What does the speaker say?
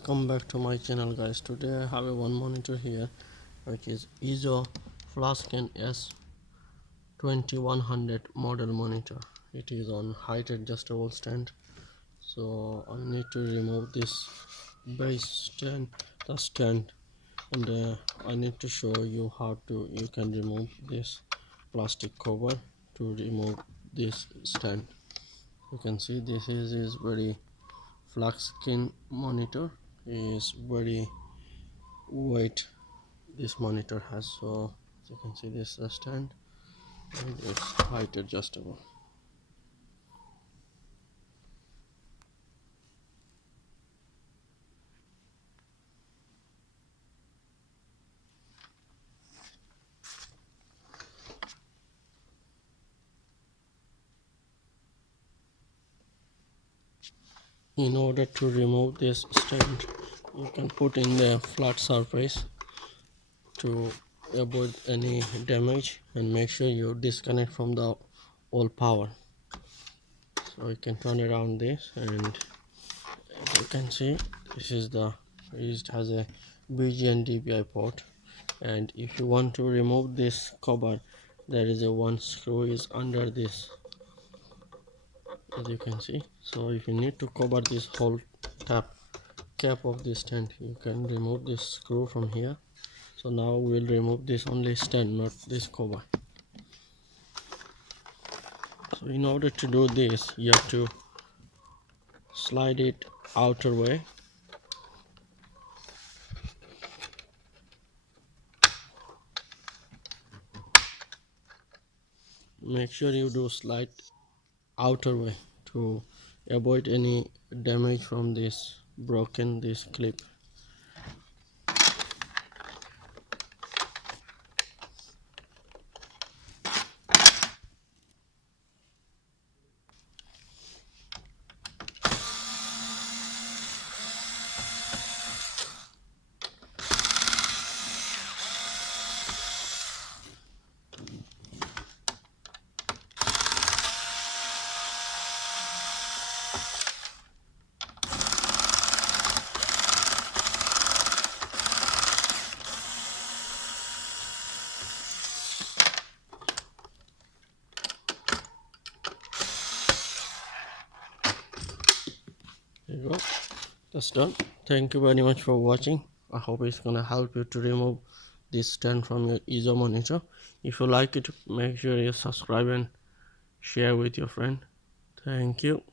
Welcome back to my channel, guys. Today I have one monitor here which is Eizo FlexScan S2100 model monitor. It is on height adjustable stand, so I need to remove this base stand, and I need to show you how you can remove this plastic cover to remove this stand. You can see this is very FlexScan monitor, is very weight this monitor has. So as you can see, this is a stand and it's height adjustable. In order to remove this stand, you can put in the flat surface to avoid any damage, and make sure you disconnect from the all power. So you can turn around this, and as you can see, it has a BG and DPI port. And if you want to remove this cover, there is a one screw is under this, as you can see. So if you need to cover this whole cap of this stand, you can remove this screw from here. So now we'll remove this only stand, not this cover. So in order to do this, you have to slide it outer way. Make sure you do slide outer way to avoid any damage from this this clip. There you go, that's done. Thank you very much for watching. I hope it's gonna help you to remove this stand from your Eizo monitor. If you like it, make sure you subscribe and share with your friend. Thank you.